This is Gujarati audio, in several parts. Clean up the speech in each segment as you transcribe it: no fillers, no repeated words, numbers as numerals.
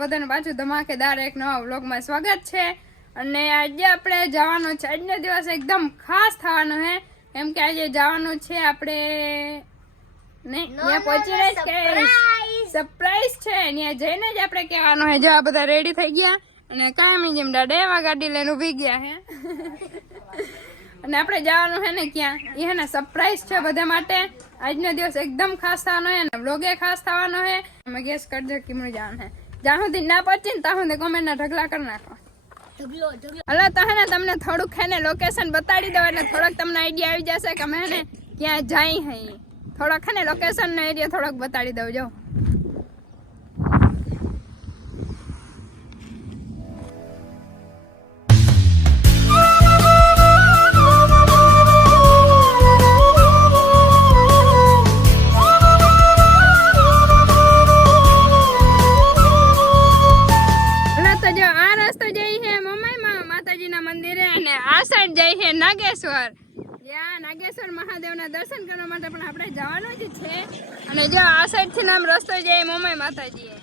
તમારા બધાનું પાછું ધમાકેદાર એક નવા વ્લોગમાં સ્વાગત છે। અને આજે આપણે જવાનું છે, આજનો દિવસ એકદમ ખાસ થવાનો છે, કેમ કે આજે જવાનું છે આપણે ત્યાં પહોંચીને સરપ્રાઈઝ છે, ત્યાં જઈને જ આપણે કહેવાનું છે। જો આ બધા રેડી થઈ ગયા અને કાયમી જેમ દાડા એવા ગાડી લઈને ઊભી ગયા છે અને આપણે જવાનું છે ને ક્યાં એ હે ને સરપ્રાઈઝ છે બધા માટે। આજનો દિવસ એકદમ ખાસ થવાનો છે ને વ્લોગે ખાસ થવાનો છે। તમે ગેસ કરજો કે મને જવાનું છે, જ્યાં સુધી ના પહોંચી ને ત્યાં સુધી કોમેન્ટના ઢગલા કરી નાખો। હલો તો હે ને તમને થોડુંક હે ને લોકેશન બતાડી દો એટલે થોડોક તમને આઈડિયા આવી જશે કે અમે હે ને ક્યાં જઈ હઈ। થોડોક હે ને લોકેશન નો એરિયા થોડોક બતાડી દઉં। જો નાગેશ્વર, જ્યાં નાગેશ્વર મહાદેવના દર્શન કરવા માટે પણ આપણે જવાનું જ છે। અને જો આ સાઈડ થી નામ રસ્તો જાય મોમાઈ માતાજી।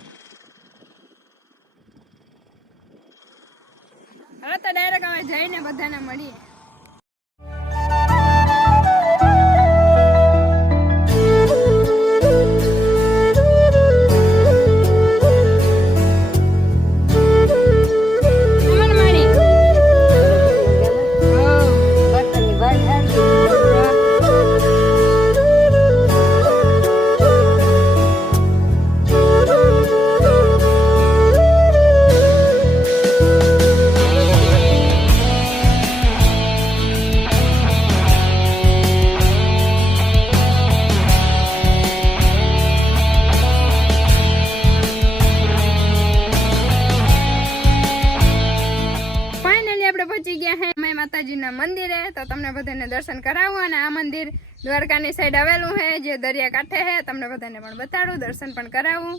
હવે તો ડાયરેક્ટ અમે જઈને બધાને મળીએ। માતાજીના મંદિરે તો તમને બધાને દર્શન કરાવું અને આ મંદિર દ્વારકાની સાઈડ આવેલું છે, જે દરિયા કાંઠે છે। તમને બધાને પણ બતાડું, દર્શન પણ કરાવું।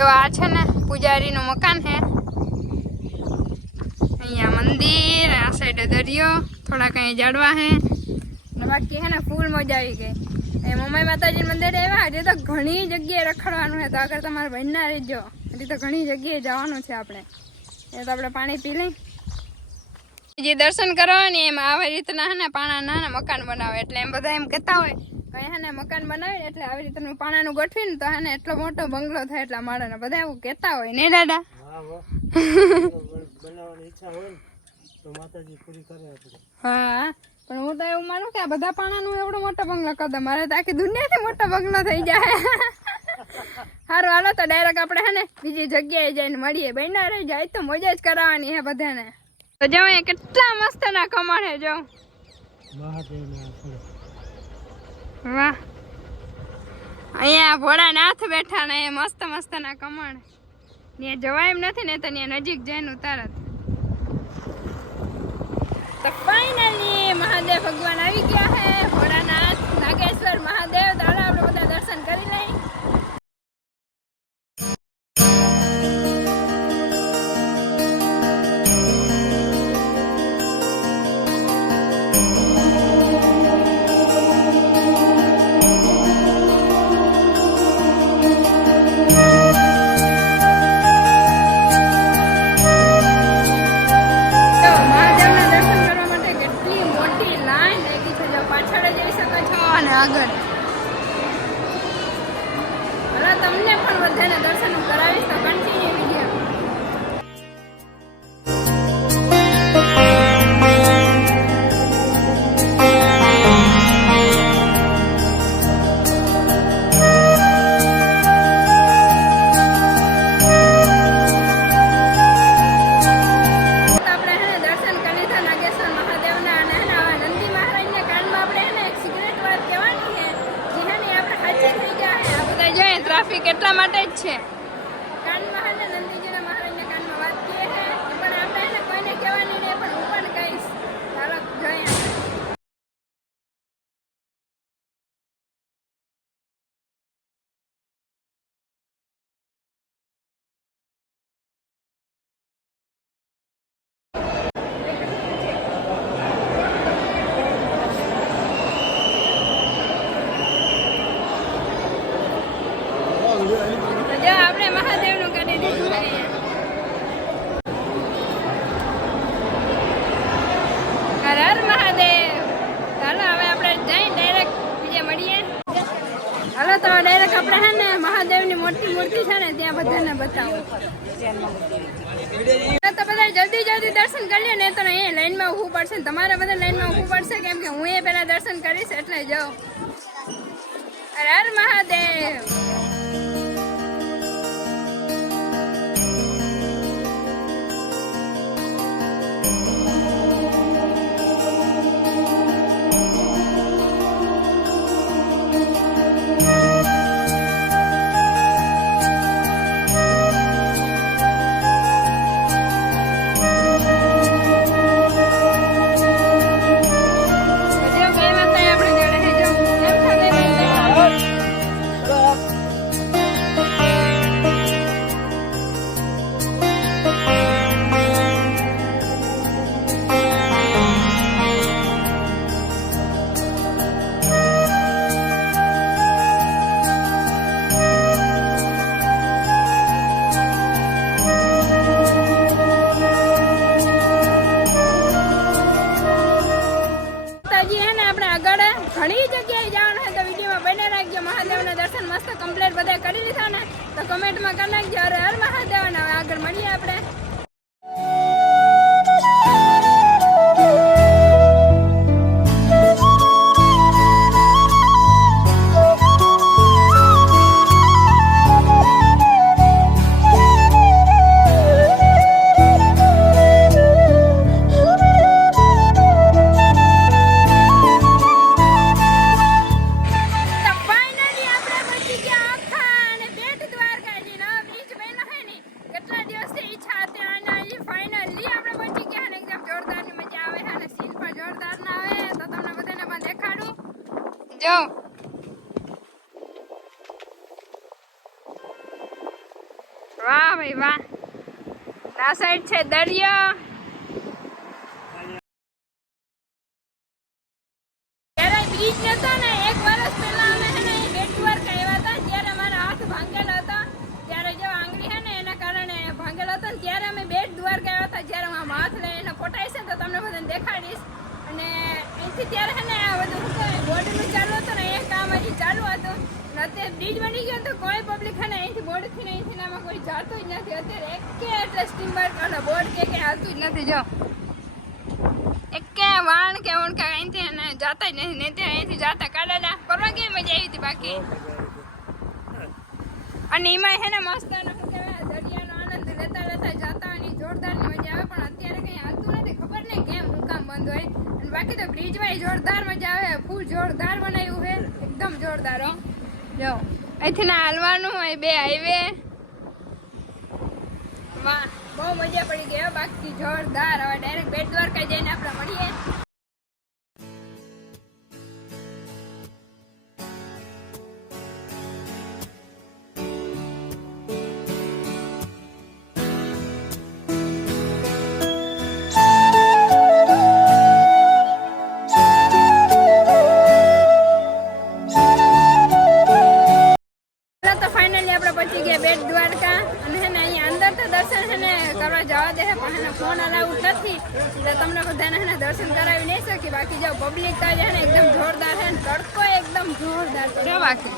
તો આ છે ને પૂજારીનું મકાન છે, અહીંયા મંદિર, આ સાઈડ દરિયો, થોડા કઈ ઝાડવા છે ને બાકી છે ને ફૂલ મજા આવી ગઈ। એ મોમાઈ માતાજી મંદિર આવ્યા, હજી તો ઘણી જગ્યાએ રખડવાનું છે, તો આગળ તમારા ભાઈ ના રહેજો, હજી તો ઘણી જગ્યાએ જવાનું છે આપણે। એ તો આપણે પાણી પી લઈ, જે દર્શન કરવાની એમ આવી રીતના હે ને પાણાના મકાન બનાવે, એટલે એમ બધા એમ કહેતા હોય કઈ હે ને મકાન બનાવે એટલે આવી રીતનું પાણાનું ગોઠવીને તો હે ને એટલો મોટો બંગલો થાય એટલા માળાનો, બધા એવું કહેતા હોય ને દાદા। હા પણ હું તો એવું માનું કે આ બધા પાણાનું એવડો મોટો બંગલો કરી દે, મારે તો આખી દુનિયાથી મોટો બંગલો થઈ જાય। સારું હાલો તો ડાયરેક્ટ આપણે હે ને બીજી જગ્યાએ જઈને મળીએ। બહેના રહી જાય તો મજા જ કરાવવાની હે બધાને। તો જો કેટલા મસ્ત ના કમળ હે, જો વાહ, અહીંયા ભોળાનાથ બેઠા ને મસ્ત મસ્ત ના કમળ, ત્યાં જવાય એમ નથી ને તો ત્યાં નજીક જઈને તરત। તો ફાઇનલી મહાદેવ ભગવાન આવી ગયા હે, ભોળાનાથ નાગેશ્વર મહાદેવ। તો આપણે બધા દર્શન કરી લઈ। આગળ હે ને નંદીજીના મહારાજના કાનમાં વાત કહે છે પણ આપણે એને કોઈને કહેવાની નહીં પણ હું પણ કહીશ. ચાલો જોઈએ. જો આપણે મહાદેવનું કરી દીધું હર હર મહાદેવ. ચાલો હવે આપણે જઈ ડાયરેક્ટ બીજે મળીએ. હાલો તો ડાયરેક્ટ આપણે હે ને મહાદેવની મોટી મૂર્તિ છે ને ત્યાં બધાને બતાવો. તો બધા જલ્દી જલ્દી દર્શન કરી લે ને તો અહીંયા લાઈનમાં ઊભું પડશે. તમારે બધા લાઈનમાં ઊભું પડશે કેમ કે હું એ પહેલા દર્શન કરીશ એટલે જાઉં. હર હર મહાદેવ. ઘણી જગ્યાએ જવાનું છે તો વિડીયોમાં બને રાખજો. મહાદેવના દર્શન મસ્ત કમ્પ્લીટ બધા કરી લીધા ને તો કમેન્ટમાં કરી નાખજો હર હર મહાદેવ. અને હવે આગળ મળીએ આપણે. જો વાહ ભાઈ વાહ. આ સાઈડ છે દરિયો. ત્યારે બીજ નતો ને 1 વર્ષ પહેલા અમે હે ને બેટ દ્વારકા આવ્યા હતા ત્યારે મારા હાથ ભાંગેલો હતો. ત્યારે જો આંગળી હે ને એના કારણે ભાંગેલો હતો ને ત્યારે અમે બેટ દ્વારકા આવ્યા હતા. જ્યારે હું હાથ લઈને ફોટાઈશ તો તમને બધાને દેખાડીશ. અને અહીંથી ત્યારે હે ને આ બધું બોર્ડનું ચાલુ હતું ને એ કામ હજી ચાલુ હતું. અત્યારે બ્રિજ બની ગયો તો કોઈ પબ્લિક હે ને અહીંથી બોર્ડથી ને અહીંથી આમાં કોઈ જાતું જ નથી. અત્યારે એકે એટલે સ્ટીમર અને બોર્ડ કે હાલતું જ નથી. જો એકે વાણ કે ઓણ કે અહીંથી એને જાતા જ નથી. ને ત્યાં અહીંથી જાતા કાઢેલા ફરવા કેવી મજા આવી હતી બાકી. અને એમાં હે ને મસ્ત દરિયાનો આનંદ લેતા લેતા જાતા અને જોરદારની મજા આવે. પણ અત્યારે કંઈ હાલતું નથી. ખબર નહીં કેમ હું કામ બંધ હોય. અને બાકી તો બ્રિજમાં જોરદાર મજા આવે. ફૂલ જોરદાર બનાવ્યું છે એકદમ જોરદાર. હો જો અહીંથી ના હાલવાનું હોય 2 હાઈવે. વાહ બહુ મજા પડી ગઈ. બાકી જોરદાર. હવે ડાયરેક્ટ બેટ દ્વારકા જઈને આપણે મળીએ. પહોંચી ગયા બેટ દ્વારકા. અને હે ને અહીંયા અંદર તો દર્શન છે ને કરવા જવા દે પણ એને ફોન અલાઉડ નથી એટલે તમને બધાને હે ને દર્શન કરાવી નહીં શકી. બાકી જો પબ્લિક તો છે ને એકદમ જોરદાર છે. તડકો એકદમ જોરદાર છે બાકી.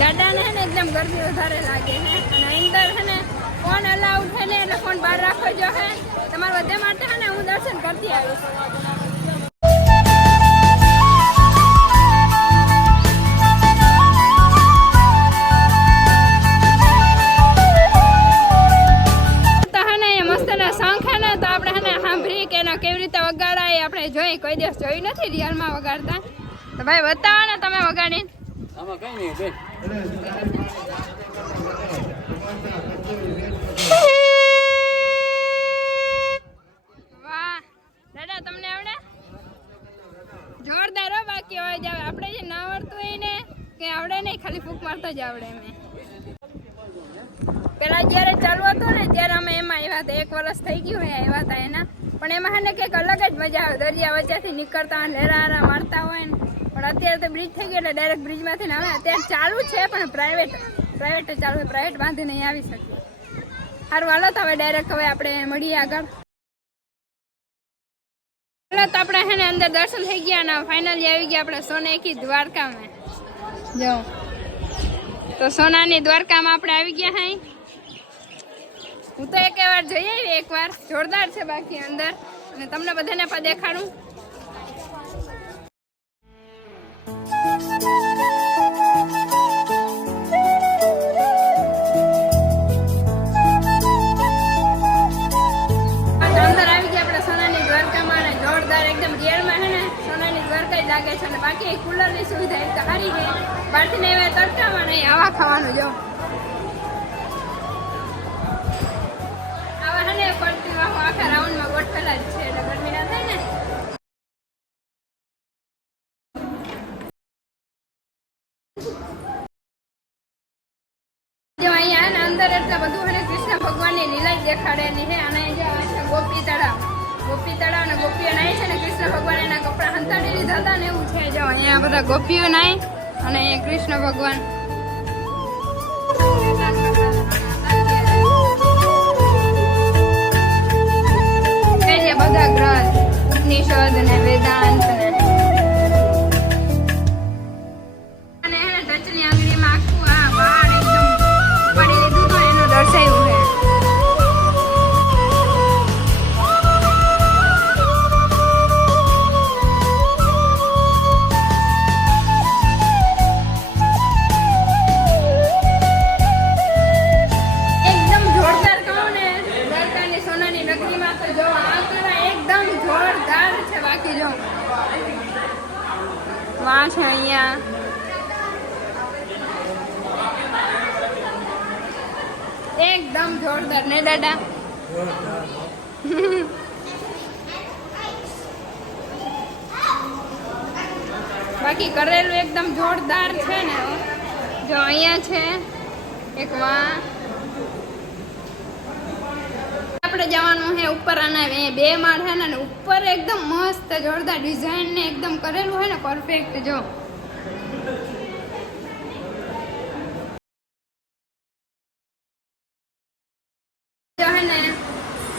ગાડાને હે ને એકદમ ગરમી વધારે લાગે છે. અને અંદર છે ને ફોન અલાઉડ છે ને એટલે ફોન બહાર રાખવો જો હે. તમારા બધા માટે હે ને હું દર્શન કરતી આવીશ. તો હે ને મસ્ત ના શંખ હે ને તો આપણે હે ને સાંભળી કે આપણે જોઈ કોઈ દિવસ જોયું નથી રિયલમાં વગાડતા. તો ભાઈ બતાવો ને તમે વગાડી. આમાં કઈ નહીં બેન. વાહ દાદા તમને આવડે? જોરદાર હો. બાકી હોય જ આવે. આપણે જે ના આવડતું હોય ને કે આવડે નહીં, ખાલી ફૂંક મારતા જ આવડે. અમે પેલા જયારે ચાલુ હતું ને ત્યારે અમે એમાં આવ્યા હતા. 1 વર્ષ થઈ ગયું હોય આવ્યા હતા એના. પણ એમાં હે ને કંઈક અલગ જ મજા આવે. દરિયા વચ્ચેથી નીકળતા લેરા મારતા હોય ને. પણ અત્યારે તો બ્રિજ થઈ ગયો એટલે ડાયરેક્ટ બ્રિજમાંથી ને આવે. અત્યારે ચાલુ છે પણ પ્રાઇવેટ ચાલુ છે. પ્રાઇવેટ બાંધી નહીં આવી શકીએ. સારું હાલો તો હવે ડાયરેક્ટ હવે આપણે મળીએ આગળ. તો આપણે હે ને અંદર દર્શન થઈ ગયા ને ફાઇનલી આવી ગયા આપણે સોનેકી દ્વારકામાં. જો તો સોનાની દ્વારકામાં આપણે આવી ગયા. હાઈ હું તો એક વાર જઈ આવી. એકવાર જોરદાર છે બાકી અંદર, અને તમને બધાને પણ દેખાડું. અંદર આવી ગયા આપણે સોનાની દ્વારકામાં, અને જોરદાર એકદમ રિયલમાં છે ને સોનાની દ્વારકા જ લાગે છે. અને બાકી કુલરની સુવિધા એક તો સારી છે. બહારથી ને એવા તડકામાં નહીં, હવા ખાવાનું. જો આવા ને પડતી વાહો આખા રાઉન્ડમાં ગોઠવેલા જ છે એટલે ગરમી ના થાય ને. જો અહીંયા ને અંદર એટલે બધું હરે કૃષ્ણ ભગવાનની લીલા જ દેખાડેલી છે. અને જે આ છે ગોપી તળાવ અને ગોપીઓ નાય છે ને કૃષ્ણ ભગવાન એના કપડા હંતાડી લીધા હતા ને એવું છે. જો અહીંયા બધા ગોપીઓ નાય અને અહીંયા કૃષ્ણ ભગવાન. બધા ગ્રંથ ઉપનિષદ ને વેદાંત ને અને એને ટચની આંગળીમાં આખું આ બાળ એકદમ પડી લીધું તો એનું દર્શાવ્યું છે. એકદમ જોરદાર કહું ને દ્વારકાની સોનાની નગરીમાં તો જો આ એકદમ જોરદાર છે. બાકી જો વાહ છે અહીંયા એકદમ જોરદાર ને દાદા. બાકી કરેલું એકદમ જોરદાર છે ને. જો અહીંયા છે એક વાહ. આપણે જવાનું છે ઉપર, અને 2 માળ છે ને ઉપર એકદમ મસ્ત જોરદાર ડિઝાઇન ને એકદમ કરેલું હોય ને પરફેક્ટ. જો હે ને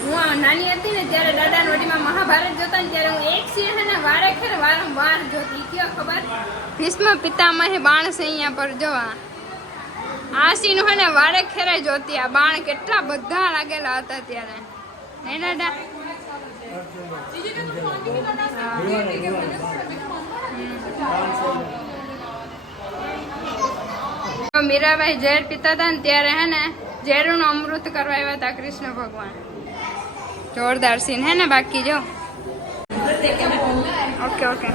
હું નાની હતી ને ત્યારે દાદા નોડીમાં મહાભારત જોતા ને ત્યારે હું એક સીન હે ને વારંવાર જોતી. કયો ખબર? ભીષ્મ પિતામહે બાણ છે અહીંયા પર જોવા. આ સીન હોય ને વારે ખેરે જોતી. આ બાણ કેટલા બધા લાગેલા હતા ત્યારે. નહીં દાદા? મીરાબાઈ ઝેર પીતા હતા ને ત્યારે હે ને ઝેરનું અમૃત કરવા આવ્યા હતા કૃષ્ણ ભગવાન. જોરદાર સીન હે ને. બાકી જો ઓકે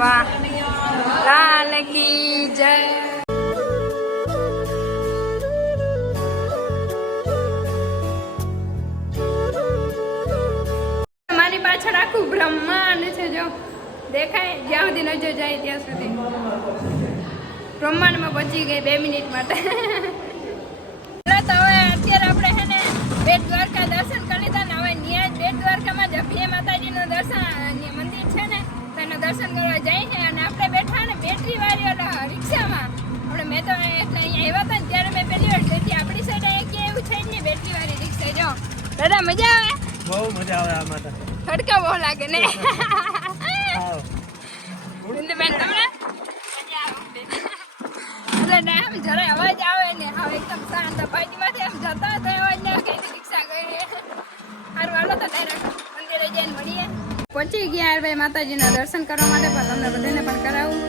વાહ લાલ કી જય. મારી પાછળ આખું બ્રહ્માંડ છે. જો દેખાય જ્યાં સુધી નજર જાય ત્યાં સુધી. બ્રહ્માંડમાં પહોંચી ગઈ 2 મિનિટ માટે. તો હવે અત્યારે આપણે હે ને બેટ દ્વારકા દર્શન કરી લીધા ને હવે ન્યા બેટ દ્વારકામાં જ અભિય માતાજીનું દર્શન મંદિર છે ને તો એનું દર્શન કરવા જાય છે. અને આપણે બેઠા ને બેટરી વાળી રિક્ષામાં. મેં તો એટલે અહીંયા આવ્યા હતા ને ત્યારે મેં પહેલી વાર બેઠી. આપણી સાઈડ અહીંયા ક્યાં એવું છે જ નહીં બેટરી વાળી રિક્ષા. જો દાદા મજા આવે? બહુ મજા આવે આમાં તો. તડકા બહુ લાગે ને. બેન તમને એટલે આમ જરાય અવાજ આવે ને હવે એકદમ શાંત બાજુમાંથી આમ જતા તો અવાજ ના કઈ રિક્ષા ગઈ. સારું હાલો તો ડાયરેક્ટ મંદિરે જઈને મળીએ. પહોંચી ગયા ભાઈ માતાજીના દર્શન કરવા માટે, પણ તમને બધાને પણ કરાવું.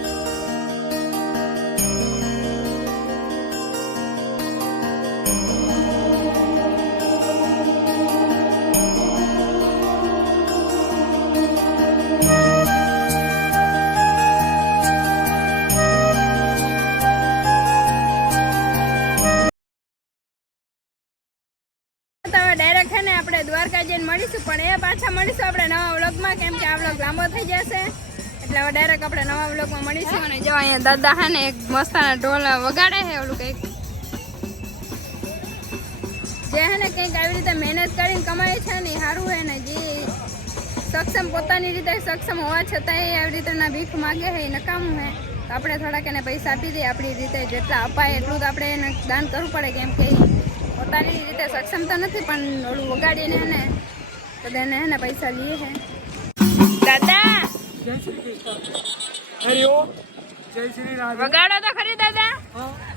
ડાયરેક્ટ છે ને આપણે દ્વારકા જઈને મળીશું, પણ એ પાછા મળીશું આપણે નવા વ્લોગમાં, કેમ કે આ વ્લોગ લાંબો થઈ જશે. એટલે હવે ડાયરેક્ટ આપણે નવા વ્લોગમાં મળીશું. અને જો અહીંયા દાદા હે ને એક મસ્તાના ઢોલ વગાડે છે, ઓલું કંઈક જે હે ને કંઈક આવી રીતે મહેનત કરીને કમાય છે ને સારું હે ને, જે સક્ષમ પોતાની રીતે સક્ષમ હોવા છતાં એ આવી રીતે ભીખ માગે છે એ નકામું હે. તો આપણે થોડાક એને પૈસા આપી દઈએ, આપણી રીતે જેટલા અપાય એટલું તો આપણે એને દાન કરવું પડે, કેમ કે પોતાની રીતે સક્ષમ તો નથી, પણ ઓલું વગાડીને ને બધાને હે ને પૈસા લઈએ છે. દાદા જય શ્રી કૃષ્ણ. હરિઓમ. જય શ્રી રાધે. વગાડો તો ખરી દાદા. હા.